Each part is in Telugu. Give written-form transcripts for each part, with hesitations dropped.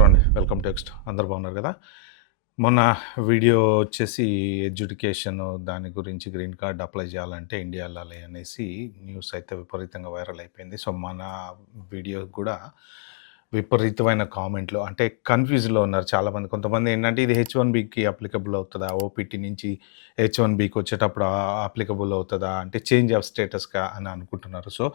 నమస్కారం అండి. Welcome to next. అందరూ బాగున్నారు కదా! మొన్న వీడియో వచ్చేసి ఎడ్యుకేషను దాని గురించి గ్రీన్ కార్డ్ అప్లై చేయాలంటే ఇండియా ఎళ్ళాలి అనేసి న్యూస్ అయితే విపరీతంగా వైరల్ అయిపోయింది. సో, మన వీడియో కూడా విపరీతమైన కామెంట్‌లు అంటే కన్‌ఫ్యూజ్‌లో ఉన్నారు చాలామంది. కొంతమంది ఏంటంటే ఇది హెచ్-1బీకి అప్లికబుల్ అవుతదా? ఓపీటీ నుంచి హెచ్-1బీకి వచ్చేటప్పుడు అప్లికబుల్ అవుతదా? అంటే చేంజ్ ఆఫ్ స్టేటస్‌గా అని అనుకుంటున్నారు. సో,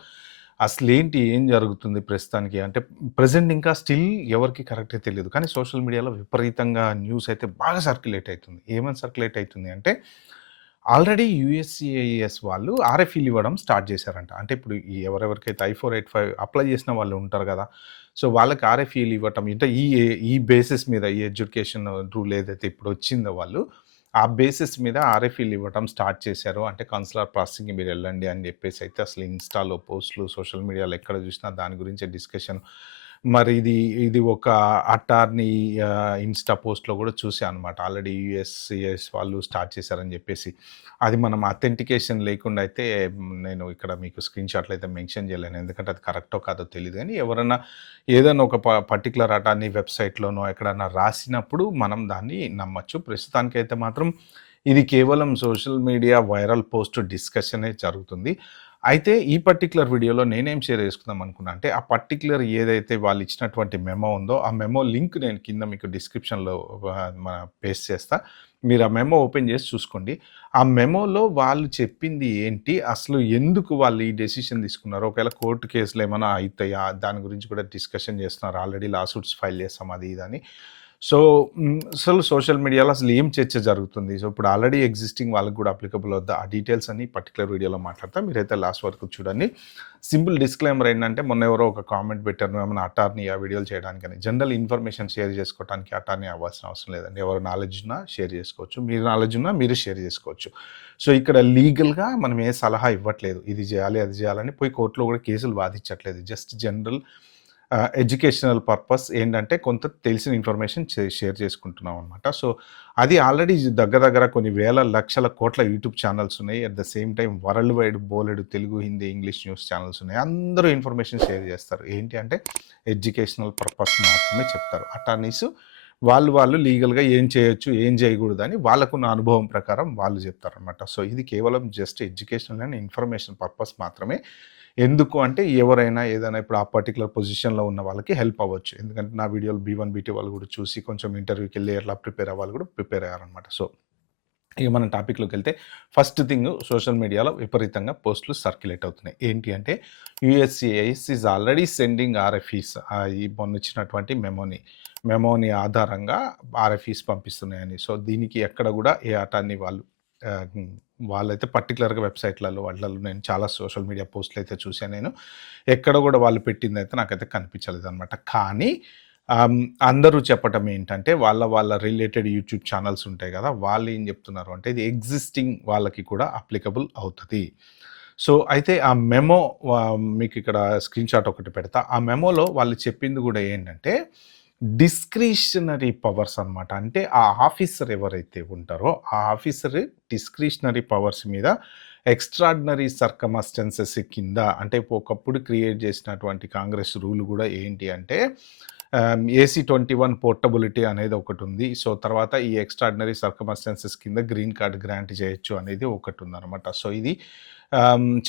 అసలేంటి? ఏం జరుగుతుంది ప్రస్తుతానికి? అంటే ప్రెజెంట్ ఇంకా స్టిల్ ఎవరికీ కరెక్ట్‌గా తెలీదు. కానీ సోషల్ మీడియాలో విపరీతంగా న్యూస్ అయితే బాగా సర్క్యులేట్ అయితుంది. ఏమని సర్క్యులేట్ అయితుంది అంటే, ఆల్రెడీ యూఎస్‌సిఐఎస్ వాళ్ళు ఆర్ఎఫ్ఈలు ఇవ్వడం స్టార్ట్ చేశారంట. అంటే ఇప్పుడు ఈ ఎవరెవరికైతే ఐ-485 అప్లై చేసిన వాళ్ళు ఉంటారు కదా! సో, వాళ్ళకి ఆర్ఎఫ్ఈలు ఇవ్వటం అంటే ఈ బేసిస్ మీద ఈ ఎడ్యుకేషన్ రూల్ ఏదైతే ఇప్పుడు వచ్చిందో వాళ్ళు, ఆ బేసిస్ మీద ఆర్ఎఫ్ఈలు ఇవ్వటం స్టార్ట్ చేశారు. అంటే కౌన్సిలర్ ప్రాసెసింగ్‌కి మీరెళ్ళండి అని జెప్పేసి అయితే అసలు ఇన్‌స్టాలో పోస్ట్‌లు, సోషల్ మీడియాలో ఎక్కడ జూసినా దాని గురించే డిస్కషన్. మరి ఇది ఒక అటార్నీ ఇన్‌స్టా పోస్ట్‌లో గూడా చూసా అనమాట. ఆల్రెడీ యూఎస్‌సిఎస్ వాళ్ళు స్టార్ట్ చేశారని జెప్పేసి. అది మనం అథెంటికేషన్ లేకుండా అయితే నేను ఇక్కడ మీకు స్క్రీన్‌షాట్‌లో అయితే మెన్షన్ జేయలేను. ఎందుకంటే అది కరెక్టో కాదో తెలీదు గానీ ఎవరన్నా ఏదైనా ఒక పర్టిక్యులర్ అటార్నీ వెబ్‌సైట్‌లోనో ఎక్కడన్నా రాసినప్పుడు మనం దాన్ని నమ్మొచ్చు. ప్రస్తుతానికైతే మాత్రం ఇది కేవలం సోషల్ మీడియా వైరల్ పోస్ట్ డిస్కషనే జరుగుతుంది. అయితే ఈ పర్టిక్యులర్ వీడియోలో నేనేం షేర్ చేసుకుందాం అనుకున్నా అంటే, ఆ పర్టిక్యులర్ ఏదైతే వాళ్ళు ఇచ్చినటువంటి మెమో ఉందో, ఆ మెమో లింక్ నేను కింద మీకు డిస్క్రిప్షన్‌లో పేస్ట్ చేస్తా. మీరు ఆ మెమో ఓపెన్ చేసి చూసుకోండి. ఆ మెమోలో వాళ్ళు చెప్పింది ఏంటి? అసలు ఎందుకు వాళ్ళు ఈ డెసిషన్ తీసుకున్నారు? ఒకవేళ కోర్ట్ కేసులు ఏమైనా అయితాయా? దాని గురించి కూడా డిస్కషన్ చేస్తున్నారు. ఆల్రెడీ లా సూట్స్ ఫైల్ చేసాం అది ఇది అని. సో, అసలు సోషల్ మీడియాలో అసలు ఏం చర్చ జరుగుతుంది? సో, ఇప్పుడు ఆల్రెడీ ఎగ్జిస్టింగ్ వాళ్ళకి కూడా అప్లికబుల్ అవుద్దా? ఆ డీటెయిల్స్ అన్ని పర్టిక్యులర్ వీడియోలో మాట్లాడతా. మీరైతే లాస్ట్ వరకు చూడండి. సింపుల్ డిస్క్లైమర్ ఏంటంటే, మొన్న ఎవరో ఒక కామెంట్ పెట్టారు. "నువ్వేమన్నా అటార్నీయా వీడియోలు చేయడానికని." జనరల్ ఇన్ఫర్మేషన్ షేర్ చేసుకోవడానికి అటార్నీ అవ్వాల్సిన అవసరం లేదండి. ఎవరు నాలెడ్జ్ ఉన్నా షేర్ చేసుకోవచ్చు. మీరు నాలెడ్జ్ ఉన్నా మీరు షేర్ చేసుకోవచ్చు. సో, ఇక్కడ లీగల్‌గా మనం ఏ సలహా ఇవ్వట్లేదు. ఇది చేయాలి, అది చేయాలని పోయి కోర్ట్‌లో కూడా కేసులు వాదించట్లేదు. జస్ట్ జనరల్ ఎడ్యుకేషనల్ పర్పస్ ఏంటంటే కొంత తెలిసిన ఇన్ఫర్మేషన్ షేర్ చేసుకుంటున్నాం అనమాట. సో, అది ఆల్రెడీ దగ్గర దగ్గర కొన్ని వేల, లక్షల, కోట్ల యూట్యూబ్ ఛానెల్స్ ఉన్నాయి. At the same time worldwide బోలెడు Telugu, Hindi, English news channels ఉన్నాయి. అందరూ ఇన్ఫర్మేషన్ షేర్ చేస్తారు. ఏంటి అంటే ఎడ్యుకేషనల్ పర్పస్ మాత్రమే చెప్తారు. అటార్నీస్ వాళ్ళు లీగల్‌గా ఏం చేయొచ్చు, ఏం చేయకూడదని వాళ్ళకున్న అనుభవం ప్రకారం వాళ్ళు చెప్తారనమాట. సో, ఇది కేవలం just educational and information purpose మాత్రమే. ఎందుకు అంటే ఎవరైనా ఏదైనా ఇప్పుడు ఆ పర్టిక్యులర్ పొజిషన్‌లో ఉన్న వాళ్ళకి హెల్ప్ అవ్వచ్చు. ఎందుకంటే నా వీడియోలు బీ1, బీ2 వాళ్ళు కూడా చూసి కొంచెం ఇంటర్వ్యూకెళ్ళి ఎట్లా ప్రిపేర్ అవ్వాలి కూడా ప్రిపేర్ అయ్యారనమాట. సో, ఇక మనం టాపిక్‌లోకెళ్తే ఫస్ట్ థింగ్ సోషల్ మీడియాలో విపరీతంగా పోస్టులు సర్క్యులేట్ అవుతున్నాయి. ఏంటి అంటే యూఎస్‌సిఐఎస్ ఈస్ ఆల్రెడీ సెండింగ్ ఆర్ఎఫ్ఈస్ ఈ మొన్నొచ్చినటువంటి మెమోని ఆధారంగా ఆర్ఎఫ్ఈస్ పంపిస్తున్నాయని. సో, దీనికి ఎక్కడ కూడా ఏ అటార్నీ వాళ్ళు ఆహ్, హ్మ్. వాళ్ళైతే పర్టిక్యులర్‌గా వెబ్‌సైట్‌లలో వాటిలలో నేను చాలా సోషల్ మీడియా పోస్ట్‌లయితే చూసాను నేను. ఎక్కడ గూడా వాళ్ళు పెట్టిందయితే నాకైతే కనిపించలేదనమాట. కానీ అందరూ చెప్పటం ఏంటంటే వాళ్ళ రిలేటెడ్ యూట్యూబ్ ఛానెల్స్ ఉంటాయి గదా! వాళ్ళేం జెప్తున్నారు అంటే ఇది ఎగ్జిస్టింగ్ వాళ్ళకి కూడా అప్లికబుల్ అవుతది. సో, అయితే ఆ మెమో మీకిక్కడ స్క్రీన్‌షాట్ ఒకటి పెడతా. ఆ మెమోలో వాళ్ళు చెప్పింది గూడా ఏంటంటే డిస్క్రిషనరీ పవర్స్ అనమాట. అంటే ఆ ఆఫీసర్ ఎవరైతే ఉంటారో, ఆ ఆఫీసర్ డిస్క్రిషనరీ పవర్స్ మీద ఎక్స్‌ట్రార్డినరీ సర్కమస్టెన్సెస్ కింద అంటే ఒకప్పుడు క్రియేట్ చేసినటువంటి కాంగ్రెస్ రూల్ గూడా ఏంటి అంటే ఏసీ-21 పోర్టబిలిటీ అనేది ఒకటుంది. సో, తర్వాత ఈ ఎక్స్‌ట్రార్డినరీ సర్కమస్టెన్సెస్ కింద గ్రీన్ కార్డ్ గ్రాంట్ చేయొచ్చు అనేది ఒకటుందనమాట. సో, ఇది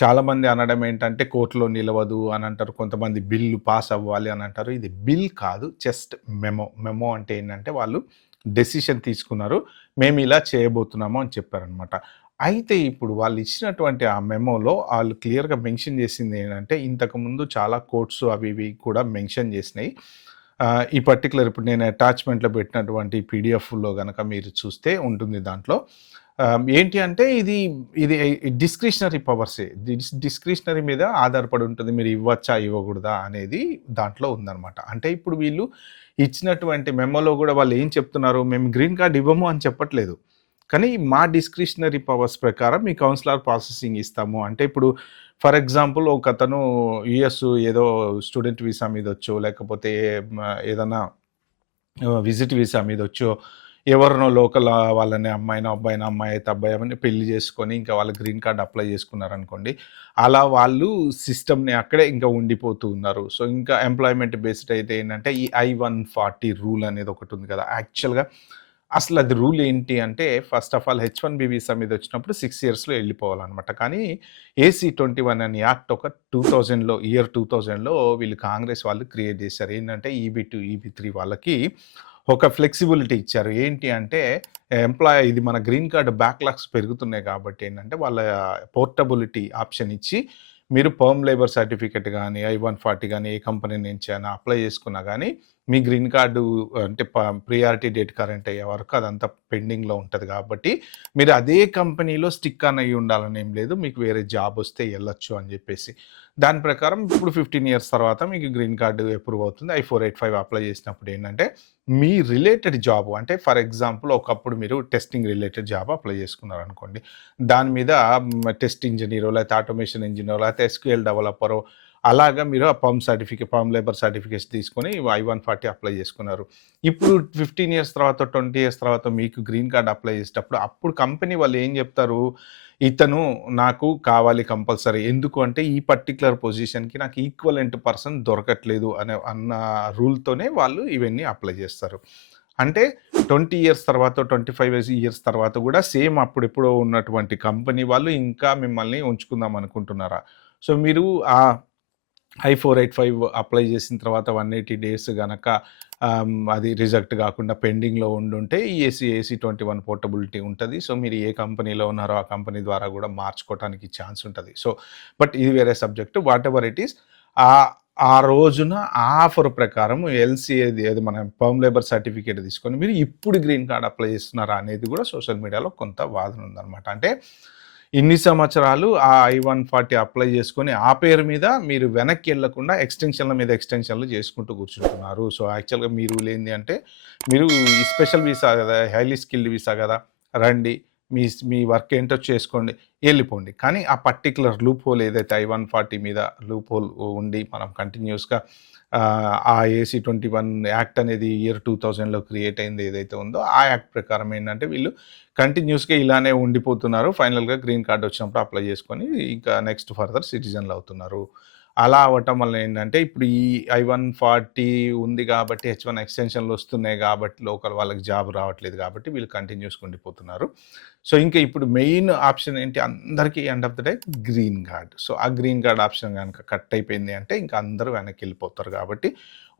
చాలామంది అనడం ఏంటంటే కోర్ట్‌లో నిలవదు అని అంటారు. కొంతమంది బిల్లు పాస్ అవ్వాలి అని అంటారు. ఇది బిల్ కాదు. Just memo. మెమో అంటే ఏంటంటే వాళ్ళు డెసిషన్ తీసుకున్నారు. మేము ఇలా చేయబోతున్నాము అని చెప్పారనమాట. అయితే ఇప్పుడు వాళ్ళు ఇచ్చినటువంటి ఆ మెమోలో ఆళ్ళు క్లియర్‌గా మెన్షన్ చేసింది ఏంటంటే ఇంతకుముందు చాలా కోర్ట్స్ అవి ఇవి కూడా మెన్షన్ చేసినాయి. ఈ పర్టిక్యులర్ ఇప్పుడు నేను అటాచ్‌మెంట్‌లో పెట్టినటువంటి పీడీఎఫ్‌లో గనక మీరు చూస్తే ఉంటుంది దాంట్లో. ఏంటి అంటే ఇది డిస్క్రిషనరీ పవర్సే. డిస్క్రిషనరీ మీద ఆధారపడి ఉంటుంది. మీరు ఇవ్వచ్చా? ఇవ్వకూడదా? అనేది దాంట్లో ఉందనమాట. అంటే ఇప్పుడు వీళ్ళు ఇచ్చినటువంటి మెమోలో గూడా వాళ్ళు ఏం చెప్తున్నారు? మేము గ్రీన్ కార్డ్ ఇవ్వము అని చెప్పట్లేదు. కానీ మా డిస్క్రిషనరీ పవర్స్ ప్రకారం మీ కౌన్సిలర్ ప్రాసెసింగ్ ఇస్తాము. అంటే ఇప్పుడు ఫర్ ఎగ్జాంపుల్ ఒకతను యూఎస్ ఏదో స్టూడెంట్ వీసా మీదొచ్చో లేకపోతే ఏదన్నా విజిట్ వీసా మీదొచ్చో ఎవరినో లోకల్ వాళ్ళని అమ్మాయినో, అబ్బాయినో, అమ్మాయి అయితే అబ్బాయి అని పెళ్లి చేసుకొని ఇంకా వాళ్ళ గ్రీన్ కార్డ్ అప్లై చేసుకున్నారనుకోండి. అలా వాళ్ళు సిస్టమ్‌ని అక్కడే ఇంకా ఉండిపోతూ ఉన్నారు. సో, ఇంకా ఎంప్లాయ్‌మెంట్ బేస్డ్ అయితే ఏంటంటే ఈ I-140 రూల్ అనేది ఒకటుంది కదా! యాక్చువల్‌గా అసలది రూల్ ఏంటి అంటే first of all H-1B visa మీద వచ్చినప్పుడు 6 ఇయర్స్‌లో ఎళ్ళిపోవాలనమాట. కానీ AC-21 అనే యాక్ట్ ఒక 2000లో వీళ్ళు కాంగ్రెస్ వాళ్ళు క్రియేట్ చేశారు. ఏంటంటే EB-2, EB-3 వాళ్ళకి ఒక ఫ్లెక్సిబిలిటీ ఇచ్చారు. ఏంటి అంటే ఇది మన గ్రీన్ కార్డ్ బ్యాక్‌లాగ్స్ పెరుగుతున్నాయి కాబట్టి ఏంటంటే వాళ్ళ పోర్టబిలిటీ ఆప్షన్ ఇచ్చి మీరు పర్మ్ లేబర్ సర్టిఫికేట్ గాని, I-140 గాని ఏ కంపెనీ నుంచి అయినా అప్లై చేసుకున్నా గాని మీ గ్రీన్ కార్డు అంటే ప్రియారిటీ డేట్ కరెంట్ అయ్యే వరకు అదంతా పెండింగ్‌లో ఉంటది కాబట్టి మీరు అదే కంపెనీలో స్టిక్ ఆన్ అయ్యి ఉండాలని ఏం లేదు. మీకు వేరే జాబ్ వస్తే ఎళ్ళొచ్చు అని చెప్పేసి. దాని ప్రకారం ఇప్పుడు 15 ఇయర్స్ తర్వాత మీకు గ్రీన్ కార్డ్ అప్రూవ్ అవుతుంది. I-485 అప్లై చేసినప్పుడు ఏంటంటే మీ రిలేటెడ్ జాబ్ అంటే ఫర్ ఎగ్జాంపుల్ ఒకప్పుడు మీరు టెస్టింగ్ రిలేటెడ్ జాబ్ అప్లై చేసుకున్నారనుకోండి. దాని మీద టెస్ట్ ఇంజినీరో లేకపోతే ఆటోమేషన్ ఇంజినీరో లేకపోతే SQL డెవలపరో అలాగా మీరు ఆ పర్మ్ లేబర్ సర్టిఫికేట్స్ తీసుకొని I-140 అప్లై చేసుకున్నారు. ఇప్పుడు 15 ఇయర్స్ తర్వాత, 20 ఇయర్స్ తర్వాత మీకు గ్రీన్ కార్డ్ అప్లై చేసేటప్పుడు అప్పుడు కంపెనీ వాళ్ళు ఏం చెప్తారు? ఇతను నాకు కావాలి కంపల్సరీ. ఎందుకు అంటే ఈ పర్టిక్యులర్ పొజిషన్‌కి నాకు ఈక్వలెంట్ పర్సన్ దొరకట్లేదు అన్న రూల్‌తోనే వాళ్ళు ఇవన్నీ అప్లై చేస్తారు. అంటే 20 ఇయర్స్ తర్వాత, 25 ఇయర్స్ తర్వాత కూడా సేమ్ అప్పుడెప్పుడో ఉన్నటువంటి కంపెనీ వాళ్ళు ఇంకా మిమ్మల్ని ఉంచుకుందాం అనుకుంటున్నారా? సో, మీరు I-485 అప్లై చేసిన తర్వాత 180 డేస్ గనక అది రిజెక్ట్ కాకుండా పెండింగ్‌లో ఉండుంటే ఈ AC-21 పోర్టబిలిటీ ఉంటది. సో, మీరు ఏ కంపెనీలో ఉన్నారో ఆ కంపెనీ ద్వారా కూడా మార్చుకోవటానికి ఛాన్స్ ఉంటది. సో, బట్ ఇది వేరే సబ్జెక్ట్. వాటెవర్ ఇట్ ఈస్ ఆ రోజున ఆఫర్ ప్రకారం ఎల్‌సీఏది అది మన పర్మ్ లేబర్ సర్టిఫికేట్ తీసుకొని మీరు ఇప్పుడు గ్రీన్ కార్డ్ అప్లై చేస్తున్నారా అనేది కూడా సోషల్ మీడియాలో కొంత వాదన ఉందన్నమాట. అంటే ఇన్ని సంవత్సరాలు ఆ I-140 అప్లై చేసుకొని ఆ పేరు మీద మీరు వెనక్కి ఎళ్ళకుండా ఎక్స్‌టెన్షన్‌ల మీద ఎక్స్‌టెన్షన్‌లు చేసుకుంటూ కూర్చుంటున్నారు. సో, యాక్చువల్‌గా మీ రూల్ ఏంది అంటే మీరు ఈ స్పెషల్ వీసా కదా! హైలీ స్కిల్డ్ వీసా కదా! రండి. మీ వర్క్ ఏంటో చేసుకోండి. ఎళ్ళిపోండి. కానీ ఆ పర్టిక్యులర్ లూప్ హోల్ ఏదైతే I-140 మీద లూప్ హోల్ ఉండి మనం కంటిన్యూయస్‌గా ఆ AC-21 యాక్ట్ అనేది ఇయర్ 2000లో క్రియేట్ అయింది ఏదైతే ఉందో ఆ యాక్ట్ ప్రకారం ఏంటంటే వీళ్ళు కంటిన్యూయస్‌గా ఇలానే ఉండిపోతున్నారు. ఫైనల్‌గా గ్రీన్ కార్డ్ వచ్చినప్పుడు అప్లై చేసుకొని ఇంకా నెక్స్ట్ ఫర్దర్ సిటిజన్‌లు అవుతున్నారు. అలా అవ్వటం వల్ల ఏంటంటే ఇప్పుడు ఈ I-140 ఉంది కాబట్టి H-1 ఎక్స్‌టెన్షన్‌లు వస్తున్నాయి కాబట్టి లోకల్ వాళ్ళకి జాబ్ రావట్లేదు కాబట్టి వీళ్ళు కంటిన్యూయస్‌గా ఉండిపోతున్నారు. సో, ఇంకా ఇప్పుడు మెయిన్ ఆప్షన్ ఏంటి అందరికీ end of the day green card. So, ఆ గ్రీన్ కార్డ్ ఆప్షన్ గనక కట్ అయిపోయింది అంటే ఇంకా అందరూ వెనక్కెళ్ళిపోతారు కాబట్టి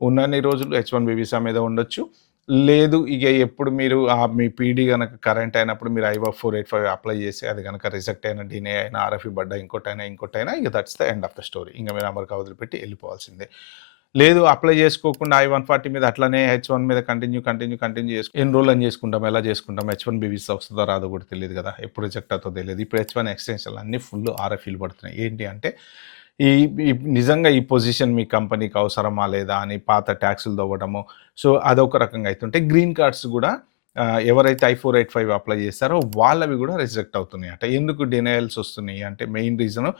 ఉన్నన్ని రోజులు H-1B వీసా మీద ఉండొచ్చు. లేదు ఇగ ఎప్పుడు మీరు మీ పీడీ గనక కరెంట్ అయినప్పుడు మీరు I-485 అప్లై చేసి అది గనక రిజెక్ట్ అయినా, డినే అయినా, RFE పడ్డా ఇంకోటైనా ఇక that's the end of the story. ఇంక మీరు అమెరికా వదిలిపెట్టి ఎళ్ళిపోవాల్సిందే. లేదు అప్లై చేసుకోకుండా I-140 మీద అట్లనే H-1 మీద కంటిన్యూ ఎన్రోల్ చేసుకుంటాం. ఎలా చేసుకుంటాం? H-1B వీసా వస్తదో రాదో కూడా తెలీదు కదా! ఎప్పుడు రిజెక్ట్ అవుతదో తెలీదు. ఇప్పుడు H-1 ఎక్స్‌టెన్షన్‌లు అన్నీ ఫుల్ RFEలు పడుతున్నాయి. ఏంటి అంటే ఈ ఈ నిజంగా ఈ పొజిషన్ మీ కంపెనీకి అవసరమా లేదా అని పాత ట్యాక్సులు దొవ్వడము. సో, అదొక రకంగా అయితుంటే గ్రీన్ కార్డ్స్ గూడా ఎవరైతే I-485 అప్లై చేస్తారో వాళ్ళవి గూడా రిజెక్ట్ అవుతున్నాయట. ఎందుకు డినయల్స్ వస్తున్నాయి అంటే మెయిన్ రీజను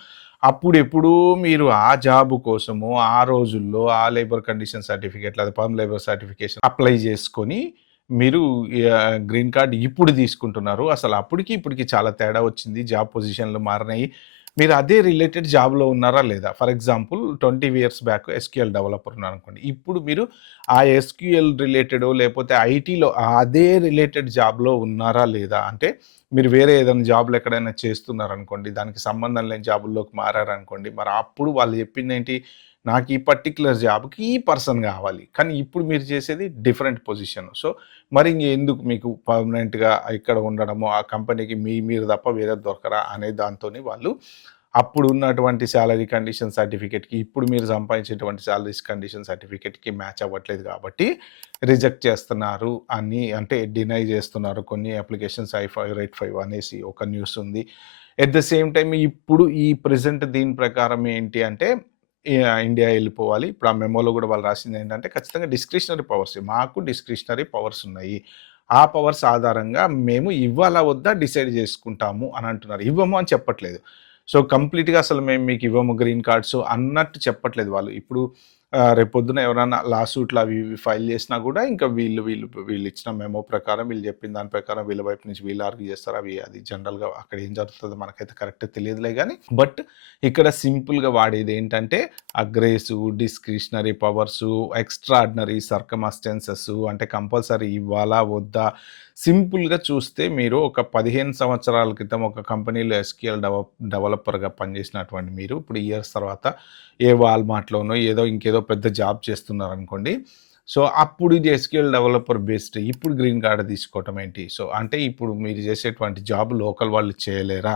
అప్పుడెప్పుడో మీరు ఆ జాబ్ కోసము ఆ రోజుల్లో ఆ లేబర్ కండిషన్ సర్టిఫికేట్ లేదా పర్మ్ లేబర్ సర్టిఫికేషన్ అప్లై చేసుకొని మీరు గ్రీన్ కార్డ్ ఇప్పుడు తీసుకుంటున్నారు. అసలు అప్పటికి ఇప్పటికి చాలా తేడా వచ్చింది. జాబ్ పొజిషన్‌లు మారినాయి. మీరు అదే రిలేటెడ్ జాబ్‌లో ఉన్నారా లేదా? For example 20 years back SQL developer ఉన్నారనుకోండి. ఇప్పుడు మీరు ఆ SQL రిలేటెడో లేపోతే ఐటీలో అదే రిలేటెడ్ జాబ్‌లో ఉన్నారా లేదా? అంటే మీరు వేరే ఏదైనా జాబ్‌లో ఎక్కడైనా చేస్తున్నారనుకోండి. దానికి సంబంధం లేని జాబుల్లోకి మారారనుకోండి. మరి అప్పుడు వాళ్ళు చెప్పిందేంటి? నాకు ఈ పర్టిక్యులర్ జాబ్‌కి ఈ పర్సన్ కావాలి. కానీ ఇప్పుడు మీరు చేసేది డిఫరెంట్ పొజిషన్. సో, మరి ఇంకెందుకు మీకు పర్మనెంట్‌గా ఇక్కడ ఉండడము, ఆ కంపెనీకి మీరు తప్ప వేరే దొరకరా అనే దాంతోని వాళ్ళు అప్పుడు ఉన్నటువంటి సాలరీ కండిషన్ సర్టిఫికేట్‌కి, ఇప్పుడు మీరు సంపాదించేటువంటి సాలరీస్ కండిషన్ సర్టిఫికేట్‌కి మ్యాచ్ అవ్వట్లేదు కాబట్టి రిజెక్ట్ చేస్తున్నారు అని అంటే డినై చేస్తున్నారు. కొన్ని అప్లికేషన్స్ I-485 అనేసి ఒక న్యూస్ ఉంది. ఎట్ ద సేమ్ టైమ్ ఇప్పుడు ఈ ప్రెజెంట్ దీని ప్రకారం ఏంటి అంటే ఇండియా ఎళ్ళిపోవాలి. ఇప్పుడు ఆ మెమోలో గూడా వాళ్ళు రాసిందేంటంటే ఖచ్చితంగా డిస్క్రిషనరీ పవర్స్. మాకు డిస్క్రిషనరీ పవర్స్ ఉన్నాయి. ఆ పవర్స్ ఆధారంగా మేము ఇవ్వాలా వద్దా డిసైడ్ జేసుకుంటాము అని అంటున్నారు. ఇవ్వము అని చెప్పట్లేదు. సో, కంప్లీట్‌గా అసలు మేము మీకు ఇవ్వము గ్రీన్ కార్డ్స్ అన్నట్టు చెప్పట్లేదు వాళ్ళు. ఇప్పుడు రేపొద్దున ఎవరన్నా లా సూట్‌లు అవి ఇవి ఫైల్ చేసినా గూడా ఇంకా వీళ్ళిచ్చిన మెమో ప్రకారం, వీళ్ళు చెప్పిన దాని ప్రకారం వీళ్ళ వైపు నుంచి వీళ్ళు ఆర్గ్యూ చేస్తారు. అది జనరల్‌గా అక్కడ ఏం జరుగుతదో మనకైతే కరెక్ట్‌గా తెలియదులే గానీ, బట్ ఇక్కడ సింపుల్‌గా వాడేదేంటంటే aggressive, discretionary powers, extraordinary circumstances అంటే కంపల్సరీ ఇవ్వాలా? వద్దా? సింపుల్‌గా చూస్తే మీరు ఒక 15 సంవత్సరాల క్రితం ఒక కంపెనీలో ఎస్‌క్యూఎల్ డెవలపర్‌గా పనిచేసినటువంటి మీరు ఇప్పుడు ఇయర్స్ తర్వాత ఏ వాల్‌మార్ట్‌లోనో ఇంకేదో పెద్ద జాబ్ చేస్తున్నారనుకోండి. సో, అప్పుడు ఇది ఎస్‌క్యూఎల్ డెవలపర్ బేస్డ్. ఇప్పుడు గ్రీన్ కార్డ్ తీసుకోవటం ఏంటి? సో, అంటే ఇప్పుడు మీరు చేసేటువంటి జాబ్ లోకల్ వాళ్ళు చేయలేరా?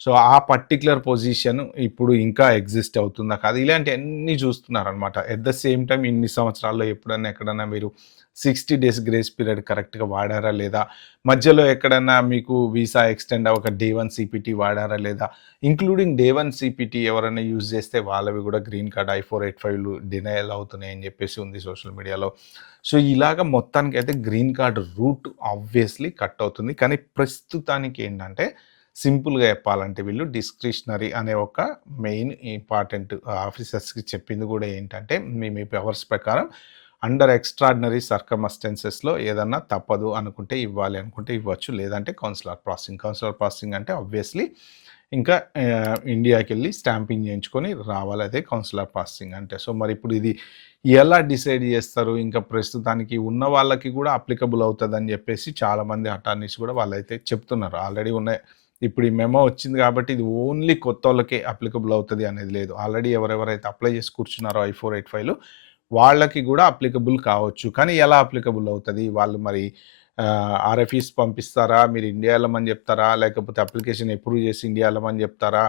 సో, ఆ పర్టిక్యులర్ పొజిషన్ ఇప్పుడు ఇంకా ఎగ్జిస్ట్ అవుతుందా? కాదా? ఇలాంటియన్నీ చూస్తున్నారనమాట. ఎట్ ద సేమ్ టైమ్ ఇన్ని సంవత్సరాల్లో ఎప్పుడన్నా ఎక్కడన్నా మీరు 60 డేస్ గ్రేస్ పీరియడ్ కరెక్ట్‌గా వాడారా లేదా? మధ్యలో ఎక్కడన్నా మీకు వీసా ఎక్స్‌టెండ్ అవ్వక డే 1 సీపీటీ వాడారా లేదా? ఇంక్లూడింగ్ డే 1 సీపీటీ ఎవరైనా యూజ్ చేస్తే వాళ్ళవి కూడా గ్రీన్ కార్డ్ I-485లు డినయల్ అవుతున్నాయని చెప్పేసి ఉంది సోషల్ మీడియాలో. సో, ఇలాగ మొత్తానికైతే green card route obviously cut అవుతుంది. కానీ ప్రస్తుతానికి ఏంటంటే సింపుల్‌గా చెప్పాలంటే వీళ్ళు డిస్క్రిషనరీ అనే ఒక మెయిన్ ఇంపార్టెంట్ ఆఫీసర్స్‌కి చెప్పింది కూడా ఏంటంటే మీ పవర్స్ ప్రకారం అండర్ ఎక్స్ట్రార్డినరీ సర్కమస్టెన్సెస్‌లో ఏదన్నా తప్పదు అనుకుంటే ఇవ్వాలి అనుకుంటే ఇవ్వచ్చు. లేదంటే కౌన్సిలర్ ప్రాసెసింగ్. కౌన్సిలర్ ప్రాసెసింగ్ అంటే ఆబ్వియస్‌లీ ఇంకా ఇండియాకెళ్ళి స్టాంపింగ్ చేయించుకొని రావాలి. అదే కౌన్సిలర్ ప్రాసెసింగ్ అంటే. సో, మరి ఇప్పుడు ఇది ఎలా డిసైడ్ చేస్తారు? ఇంకా ప్రస్తుతానికి ఉన్న వాళ్ళకి కూడా అప్లికబుల్ అవుతదని చెప్పేసి చాలామంది అటార్నీస్ కూడా వాళ్ళైతే చెప్తున్నారు. ఆల్రెడీ ఉన్నాయి. ఇప్పుడు ఈ మెమో వచ్చింది కాబట్టి ఇది ఓన్లీ కొత్తోళ్ళకే అప్లికబుల్ అవుతది అనేది లేదు. ఆల్రెడీ ఎవరెవరైతే అప్లై చేసి కూర్చున్నారో I-485లు వాళ్ళకి గూడా అప్లికబుల్ కావచ్చు. కానీ ఎలా అప్లికబుల్ అవుతది? వాళ్ళు మరి ఆర్ఎఫ్ఈస్ పంపిస్తారా? మీరు ఇండియా ఎళ్ళమని జెప్తారా? లేకపోతే అప్లికేషన్ అప్రూవ్ చేసి ఇండియా ఎళ్ళమని జెప్తారా?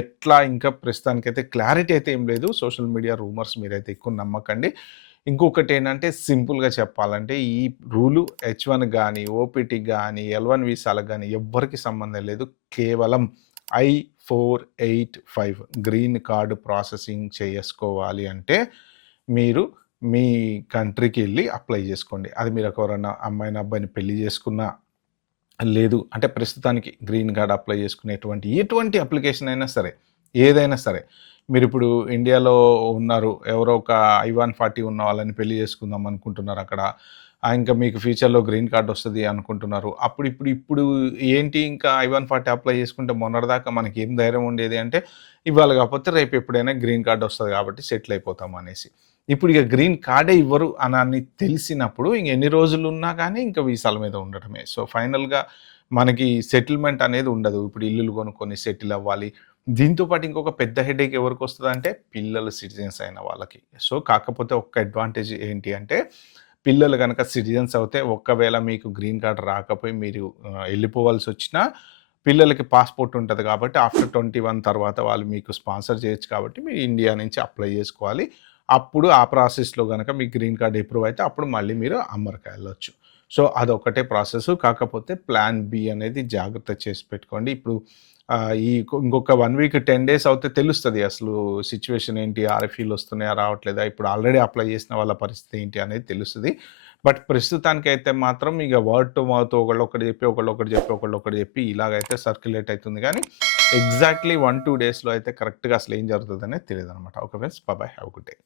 ఎట్లా ఇంకా ప్రస్తుతానికైతే క్లారిటీ అయితే ఏం లేదు. సోషల్ మీడియా రూమర్స్ మీరైతే ఎక్కువ నమ్మకండి. ఇంకొకటేంటంటే సింపుల్‌గా చెప్పాలంటే ఈ రూలు H1 గానీ, ఓపీటీకి గానీ, L1 వీసాలకు గానీ ఎవ్వరికీ సంబంధం లేదు. కేవలం I-485 గ్రీన్ కార్డ్ ప్రాసెసింగ్ చేసుకోవాలి అంటే మీరు మీ కంట్రీకెళ్ళి అప్లై జేసుకోండి. అది మీరు ఎవరన్నా అమ్మాయిని, అబ్బాయిని పెళ్లి జేసుకున్నా లేదు అంటే ప్రస్తుతానికి గ్రీన్ కార్డ్ అప్లై చేసుకునేటువంటి ఎటువంటి అప్లికేషన్ అయినా సరే, ఏదైనా సరే. మీరిప్పుడు ఇండియాలో ఉన్నారు. ఎవరో ఒక I-140 ఉన్న వాళ్ళని పెళ్లి చేసుకుందాం అనుకుంటున్నారు అక్కడ. ఇంకా మీకు ఫ్యూచర్‌లో గ్రీన్ కార్డ్ వస్తది అనుకుంటున్నారు. ఇప్పుడు ఏంటి ఇంకా I-140 అప్లై చేసుకుంటే మొన్నటిదాకా మనకేం ధైర్యం ఉండేది అంటే, ఇవాళ కాకపోతే రేపు ఎప్పుడైనా గ్రీన్ కార్డ్ వస్తది కాబట్టి సెటిల్ అయిపోతాం అనేసి. ఇప్పుడు ఇక గ్రీన్ కార్డే ఇవ్వరు అని తెలిసినప్పుడు ఇంక ఎన్ని రోజులున్నా కానీ ఇంకా వీసాల మీద ఉండటమే. సో, ఫైనల్‌గా మనకి సెటిల్‌మెంట్ అనేది ఉండదు. ఇప్పుడు ఇల్లులు కొనుక్కొని సెటిల్ అవ్వాలి. దీంతో పాటు ఇంకొక పెద్ద హెడేక్ ఎవరికొస్తదంటే పిల్లలు సిటిజన్స్ అయిన వాళ్ళకి. సో, కాకపోతే ఒక్క అడ్వాంటేజ్ ఏంటి అంటే పిల్లలు గనక సిటిజన్స్ అవుతే ఒకవేళ మీకు గ్రీన్ కార్డ్ రాకపోయి మీరు ఎళ్ళిపోవాల్సొచ్చినా పిల్లలకి పాస్‌పోర్ట్ ఉంటది కాబట్టి ఆఫ్టర్ 21 తర్వాత వాళ్ళు మీకు స్పాన్సర్ చేయొచ్చు కాబట్టి మీరు ఇండియా నుంచి అప్లై చేసుకోవాలి. అప్పుడు ఆ ప్రాసెస్‌లో గనక మీకు గ్రీన్ కార్డ్ అప్రూవ్ అయితే అప్పుడు మళ్ళీ మీరు అమెరికా ఎళ్ళొచ్చు. సో, అదొక్కటే ప్రాసెసు. కాకపోతే ప్లాన్ బి అనేది జాగ్రత్త చేసి పెట్టుకోండి. ఇప్పుడు ఇంకొక 1 వీక్ 10 డేస్ అవుతే తెలుస్తది అసలు సిట్యుయేషన్ ఏంటి? ఆర్ఎఫ్ఈలు వస్తున్నాయా? రావట్లేదా? ఇప్పుడు ఆల్రెడీ అప్లై చేసిన వాళ్ళ పరిస్థితి ఏంటి అనేది తెలుస్తది. బట్ ప్రస్తుతానికైతే మాత్రం ఇగ వర్డ్ టు మౌత్ ఒకళ్ళొకటి చెప్పి, ఒకళ్ళొకటి చెప్పి ఇలాగైతే సర్క్యులేట్ అయితుంది గానీ ఎగ్జాక్ట్‌లీ 1, 2 డేస్‌లో అయితే కరెక్ట్‌గా అసలు ఏం జరుగుతదనేది తెలీదనమాట. Okay friends. By by. Have a good day.